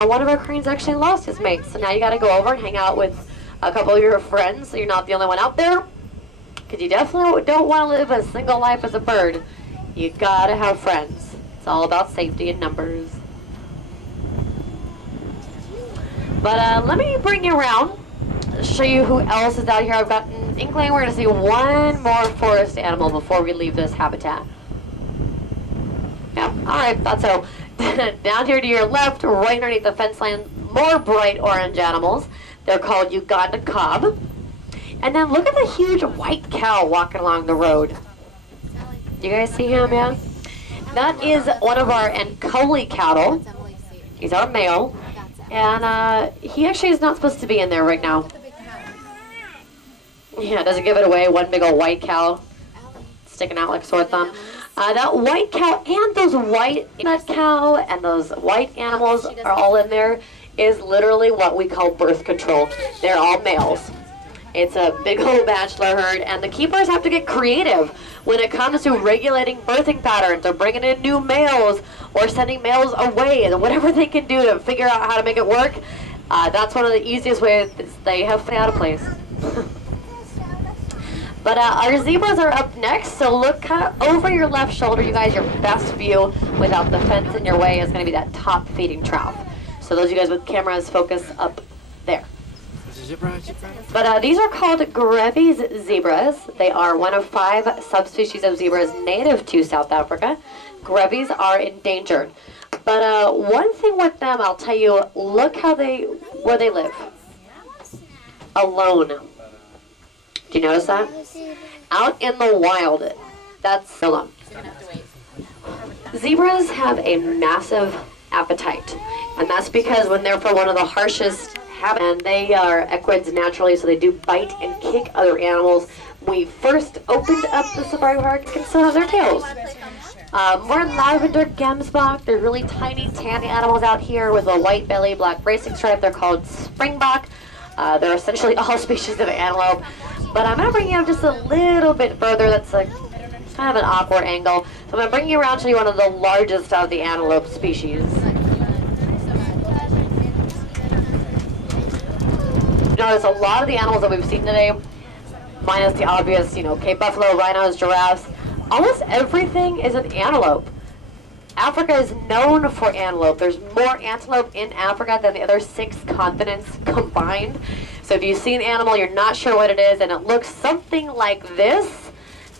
One of our cranes actually lost his mate, so now you got to go over and hang out with a couple of your friends so you're not the only one out there. Because you definitely don't want to live a single life as a bird. You got to have friends. It's all about safety and numbers. But let me bring you around, show you who else is out here. I've got an inkling we're going to see one more forest animal before we leave this habitat. Yeah, alright, thought so. Down here to your left, right underneath the fence line, more bright orange animals. They're called Uganda cob. And then look at the huge white cow walking along the road. You guys see him, yeah? That is one of our Ankoli cattle. He's our male. And he actually is not supposed to be in there right now. Yeah, doesn't give it away. One big old white cow sticking out like a sore thumb. That white cow and those white nut cow and those white animals are all in there is literally what we call birth control. They're all males. It's a big old bachelor herd, and the keepers have to get creative when it comes to regulating birthing patterns or bringing in new males or sending males away and whatever they can do to figure out how to make it work. That's one of the easiest ways they have found out a place. But our zebras are up next, so look kind of over your left shoulder, you guys. Your best view without the fence in your way is going to be that top feeding trough. So those of you guys with cameras, focus up there. But these are called Grevy's zebras. They are one of 5 subspecies of zebras native to South Africa. Grevy's are endangered. But one thing with them, I'll tell you, look how where they live. Alone. Do you notice that? Out in the wild. That's alone. Zebras have a massive appetite. And that's because when they're from one of the harshest habitats, and they are equids naturally, so they do bite and kick other animals. When we first opened up the safari park, you can still have their tails. More lavender gemsbok. They're really tiny, tan animals out here with a white belly, black bracing stripe. They're called springbok. They're essentially all species of antelope. But I'm going to bring you up just a little bit further. That's kind of an awkward angle. So I'm going to bring you around to show you one of the largest of the antelope species. Notice a lot of the animals that we've seen today, minus the obvious, Cape buffalo, rhinos, giraffes, almost everything is an antelope. Africa is known for antelope. There's more antelope in Africa than the other 6 continents combined. So if you see an animal, you're not sure what it is, and it looks something like this,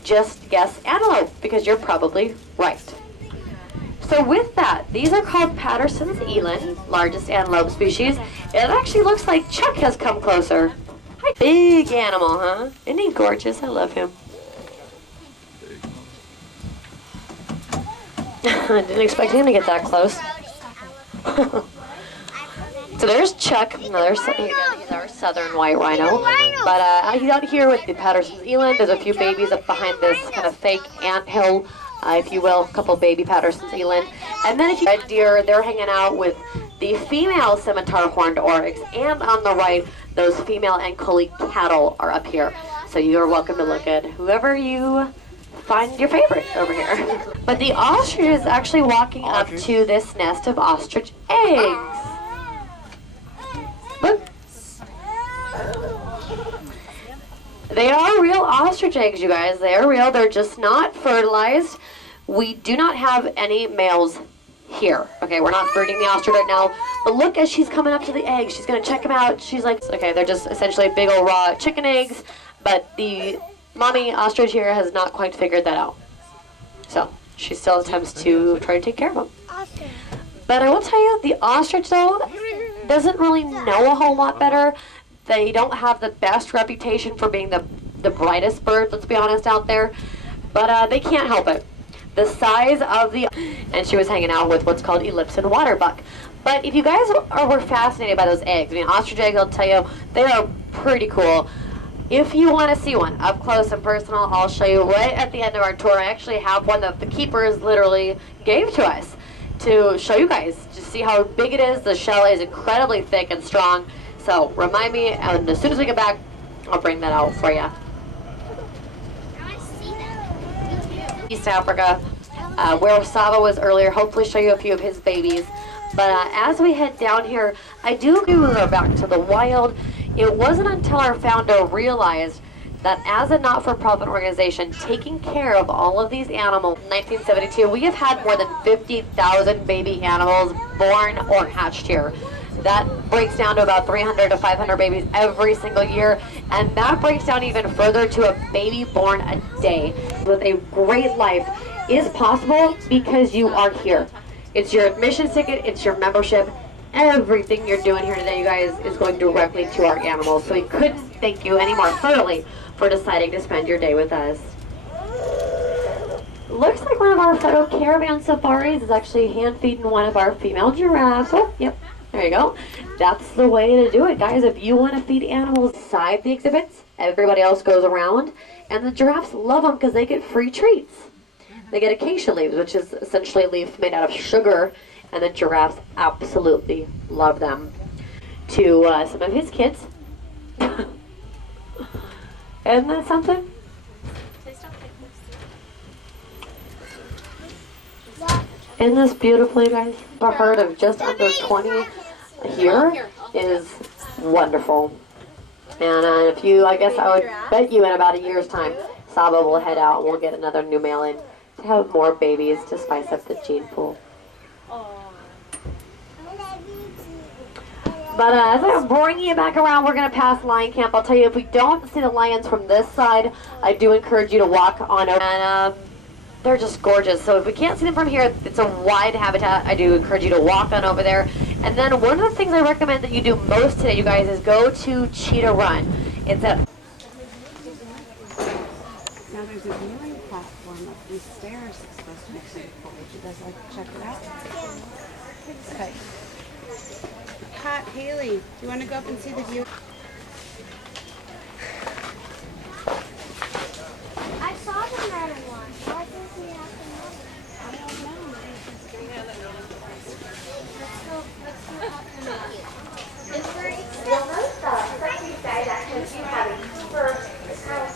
just guess antelope, because you're probably right. So with that, these are called Patterson's eland, largest antelope species. It actually looks like Chuck has come closer. Hi, big animal, huh? Isn't he gorgeous? I love him. I didn't expect him to get that close. So there's Chuck. He's our southern white rhino. But he's out here with the Patterson's eland. There's a few babies up behind this kind of fake anthill, if you will, a couple baby Patterson's eland. And then if you red deer, they're hanging out with the female scimitar horned oryx. And on the right, those female Ankoli cattle are up here. So you're welcome to look at whoever you find your favorite over here. But the ostrich is actually walking up to this nest of ostrich eggs. Look. They are real ostrich eggs, you guys. They are real. They're just not fertilized. We do not have any males here. Okay, we're not breeding the ostrich right now. But look, as she's coming up to the eggs, she's going to check them out. She's like, okay, they're just essentially big old raw chicken eggs. But the mommy ostrich here has not quite figured that out. So she still attempts to try to take care of them. But I will tell you, the ostrich, though, doesn't really know a whole lot better. They don't have the best reputation for being the brightest bird, let's be honest, out there. But they can't help it. The size of the... And she was hanging out with what's called Ellipsan waterbuck. But if you guys were fascinated by those eggs, I mean, ostrich eggs, I'll tell you, they are pretty cool. If you want to see one up close and personal, I'll show you right at the end of our tour. I actually have one that the keepers literally gave to us to show you guys, to see how big it is. The shell is incredibly thick and strong. So remind me, and as soon as we get back, I'll bring that out for you. East Africa, where Sava was earlier. Hopefully show you a few of his babies. But as we head down here, I do agree with her back to the wild. It wasn't until our founder realized that as a not-for-profit organization taking care of all of these animals, in 1972, we have had more than 50,000 baby animals born or hatched here. That breaks down to about 300 to 500 babies every single year, and that breaks down even further to a baby born a day. With a great life is possible because you are here. It's your admission ticket, it's your membership. Everything you're doing here today, you guys, is going directly to our animals. So we couldn't thank you any more thoroughly for deciding to spend your day with us. Looks like one of our photo caravan safaris is actually hand feeding one of our female giraffes. Oh, yep, there you go. That's the way to do it, guys. If you want to feed animals inside the exhibits, everybody else goes around, and the giraffes love them because they get free treats. They get acacia leaves, which is essentially a leaf made out of sugar, and the giraffes absolutely love them. To some of his kids. Isn't that something? Isn't this beautiful, you guys? A herd of just under 20 here is wonderful. And if you, I guess I would bet you in about a year's time, Saba will head out and we'll get another new male in to have more babies to spice up the gene pool. But as I bring you back around, we're going to pass lion camp. I'll tell you, if we don't see the lions from this side, I do encourage you to walk on over. And they're just gorgeous. So if we can't see them from here, it's a wide habitat. I do encourage you to walk on over there. And then one of the things I recommend that you do most today, you guys, is go to Cheetah Run. It's at... Now there's a viewing platform up these stairs that's supposed to be pretty cool. Would you guys like to check it out? Okay. Pat, Haley, do you want to go up and see the view? I saw them at one. Why does he have to know? I don't know. Let's go up and look. You'll notice the sexy side actions you have a keeper. It's kind of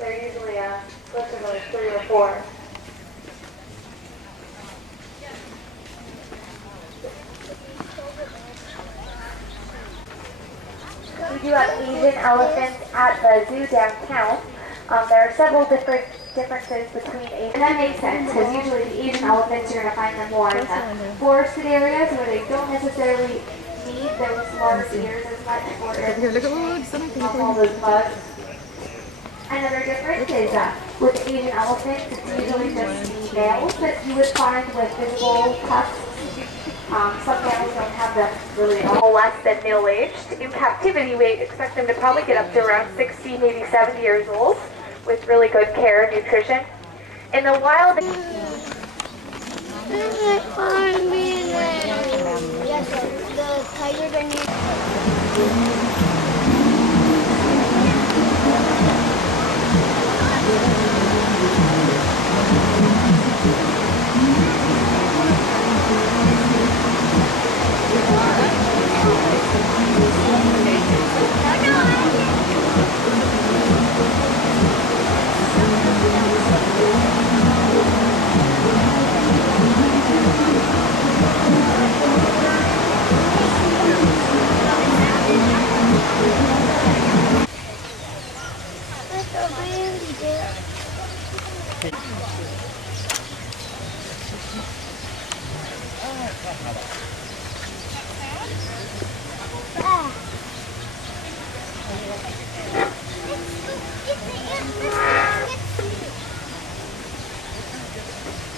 they're usually closer to like 3 or 4. We do have Asian elephants at the zoo downtown. There are several differences between Asian. And that makes sense because usually the Asian elephants, you're going to find them more in the forested areas where they don't necessarily need those large ears as much for all those bugs. Another difference is with Asian elephants, it's usually just the males that you would find with visible tusks. Some males don't have them really at all. Less than middle-aged. In captivity, we expect them to probably get up to around 60, maybe 70 years old with really good care and nutrition. In the wild... Yes, the tiger dynamic.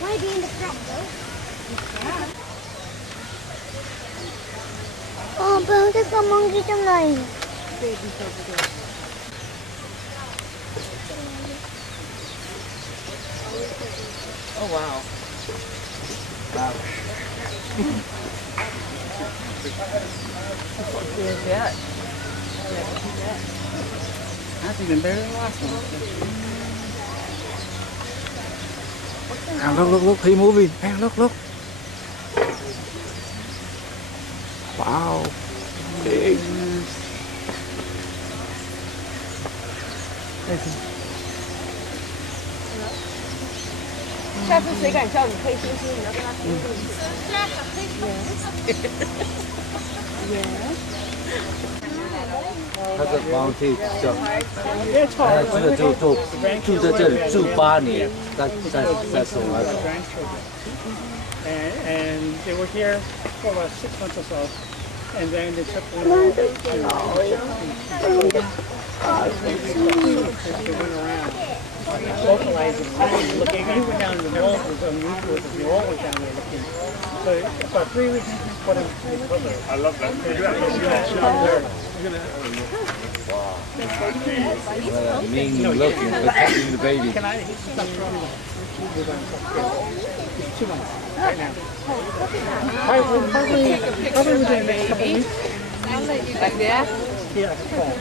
Why be in the front though? Oh, pero there's a monkey tonight. Baby's over there. Oh, wow. Yeah. That's even better than the last one. Now look, he's moving. Hey, look. Wow. Big. 下次谁敢叫你黑猩猩，你要跟他说。他的房可以叫，这个住在这里住8年，再送来走。 and they were here for about 6 months or so, and then they took one out. They went around vocalizing, looking. He went down to the mall. It was unusual because we all went down there looking. So about 3 weeks before they covered it. I love that. Mean looking, protecting the baby. Can I? Stop throwing it. It's 2 months right now. Probably within the next couple of weeks. Yeah, fall.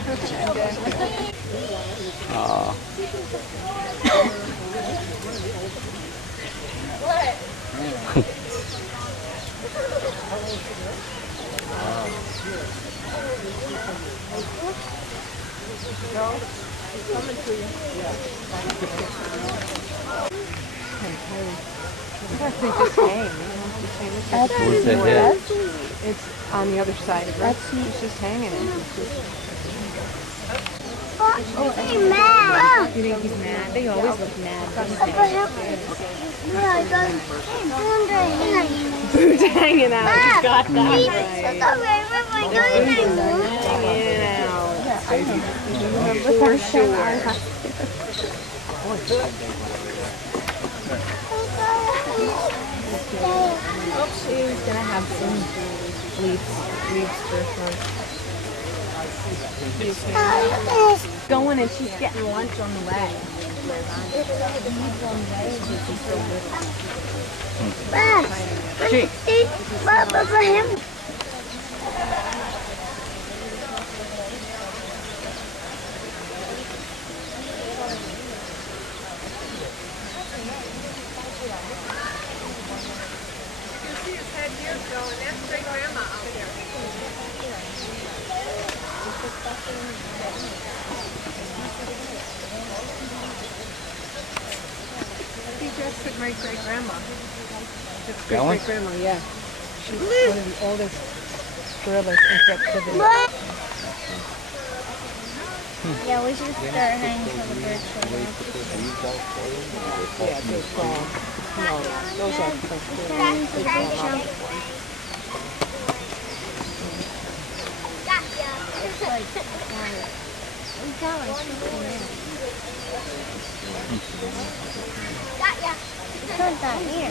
What's that head? It's on the other side of it. It's just hanging it. He's mad. You think he's mad? They always look mad. Food's hanging out. You got that right. Hanging out. For sure. She's gonna have some leaves first one. Going and she's getting lunch on the way. For him. That's the great-great-grandma. That's That one? great-great-grandma, yeah. She's one of the oldest gorillas in captivity. Yeah, we should start hanging for the birds. Yeah, they're gone. No, those are fresh. Got ya. It's not that here.